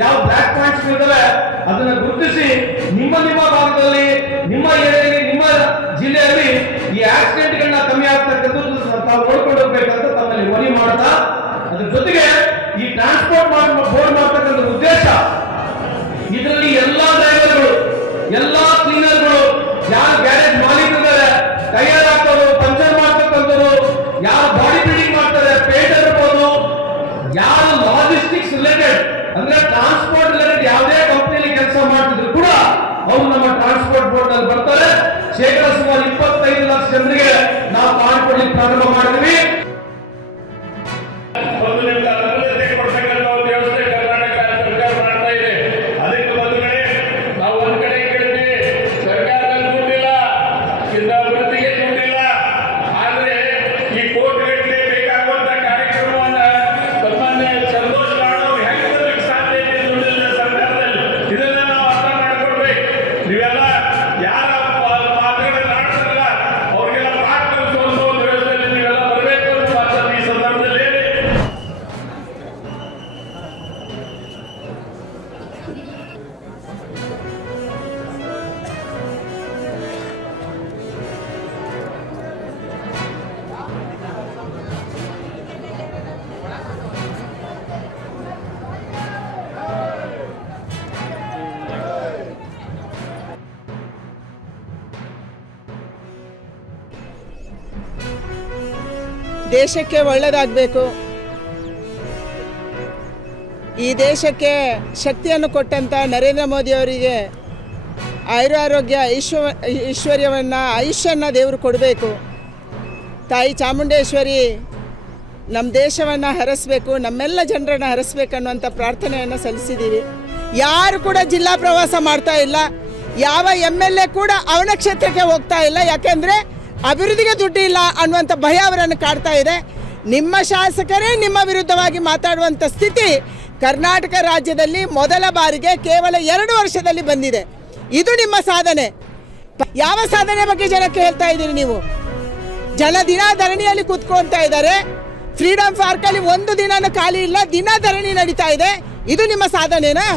ಯಾವ block points ಇದ್ದಾವೆ ಅದನ್ನ ಗುರುತಿಸಿ ನಿಮ್ಮ ಭಾಗದಲ್ಲಿ, ನಿಮ್ಮ ಏರಿಯಾದಲ್ಲಿ, ನಿಮ್ಮ ಜಿಲ್ಲೆಯಲ್ಲಿ ಈ ಆಕ್ಸಿಡೆಂಟ್ ಗಳನ್ನ ಕಮ್ಮಿ ಆಗ್ತಕ್ಕಂಥದ್ದು ತಾವು ನೋಡ್ಕೊಂಡು ಹೋಗ್ಬೇಕಂತ ತಮ್ಮಲ್ಲಿ ಮನವಿ ಮಾಡ್ತಾ, ಅದ್ರ ಜೊತೆಗೆ ಈ ಟ್ರಾನ್ಸ್ಪೋರ್ಟ್ ಬೋರ್ಡ್ ಮಾಡ್ತಕ್ಕಂಥ ಉದ್ದೇಶ ಇದರಲ್ಲಿ ಎಲ್ಲಾ ಡ್ರೈವರ್ಗಳು, ಎಲ್ಲಾ ಕ್ಲೀನರ್ಗಳು, ಯಾರು ಗ್ಯಾರೇಜ್ ಮಾಲೀಕರಿದ್ದಾರೆ, ಟೈರ್ ಹಾಕೋರು, ಪಂಚರ್ ಮಾಡ್ತಕ್ಕಂಥವ್ರು, ಯಾರು ಬಾಡಿ ಬಿಲ್ಡಿಂಗ್ ಮಾಡ್ತಾರೆ, ಪೇಂಟರ್ ಇರ್ಬೋದು, ಯಾರು ಲಾಜಿಸ್ಟಿಕ್ಸ್ ರಿಲೇಟೆಡ್ ಅಂದ್ರೆ ಟ್ರಾನ್ಸ್ಪೋರ್ಟ್ ರಿಲೇಟೆಡ್ ಯಾವುದೇ ಕಂಪನಿಯಲ್ಲಿ ಕೆಲಸ ಮಾಡ್ತಿದ್ರು ಕೂಡ ಅವರು ನಮ್ಮ ಟ್ರಾನ್ಸ್ಪೋರ್ಟ್ ಬೋರ್ಡ್ ನಲ್ಲಿ ಬರ್ತಾರೆ. ಶೇಕಡ ಸುಮಾರು 25 ಲಕ್ಷ ಜನರಿಗೆ ನಾವು ಕಾರ್ಡ್ ಕೊಡ್ಲಿಕ್ಕೆ ಪ್ರಾರಂಭ ಮಾಡಿದ್ವಿ. ದೇಶಕ್ಕೆ ಒಳ್ಳೆಯದಾಗಬೇಕು, ಈ ದೇಶಕ್ಕೆ ಶಕ್ತಿಯನ್ನು ಕೊಟ್ಟಂಥ ನರೇಂದ್ರ ಮೋದಿ ಅವರಿಗೆ ಆಯುರಾರೋಗ್ಯ ಐಶ್ವರ್ಯವನ್ನು ಆಯುಷ್ಯವನ್ನು ದೇವರು ಕೊಡಬೇಕು. ತಾಯಿ ಚಾಮುಂಡೇಶ್ವರಿ ನಮ್ಮ ದೇಶವನ್ನು ಹರಸಬೇಕು, ನಮ್ಮೆಲ್ಲ ಜನರನ್ನು ಹರಸಬೇಕನ್ನುವಂಥ ಪ್ರಾರ್ಥನೆಯನ್ನು ಸಲ್ಲಿಸಿದ್ದೀವಿ. ಯಾರು ಕೂಡ ಜಿಲ್ಲಾ ಪ್ರವಾಸ ಮಾಡ್ತಾ ಇಲ್ಲ, ಯಾವ MLA ಕೂಡ ಅವನ ಕ್ಷೇತ್ರಕ್ಕೆ ಹೋಗ್ತಾ ಇಲ್ಲ. ಯಾಕೆಂದರೆ ಅಭಿವೃದ್ಧಿಗೆ ದುಡ್ಡು ಇಲ್ಲ ಅನ್ನುವಂಥ ಭಯ ಅವರನ್ನು ಕಾಡ್ತಾ ಇದೆ. ನಿಮ್ಮ ಶಾಸಕರೇ ನಿಮ್ಮ ವಿರುದ್ಧವಾಗಿ ಮಾತಾಡುವಂಥ ಸ್ಥಿತಿ ಕರ್ನಾಟಕ ರಾಜ್ಯದಲ್ಲಿ ಮೊದಲ ಬಾರಿಗೆ ಕೇವಲ 2 ವರ್ಷದಲ್ಲಿ ಬಂದಿದೆ. ಇದು ನಿಮ್ಮ ಸಾಧನೆ. ಯಾವ ಸಾಧನೆ ಬಗ್ಗೆ ಜನಕ್ಕೆ ಹೇಳ್ತಾ ಇದ್ದೀರಿ ನೀವು? ಜನ ದಿನ ಧರಣಿಯಲ್ಲಿ ಕೂತ್ಕೊಳ್ತಾ ಇದ್ದಾರೆ. ಫ್ರೀಡಮ್ ಪಾರ್ಕಲ್ಲಿ ಒಂದು ದಿನನೂ ಖಾಲಿ ಇಲ್ಲ, ದಿನ ಧರಣಿ ನಡೀತಾ ಇದೆ. ಇದು ನಿಮ್ಮ ಸಾಧನೆನಾ?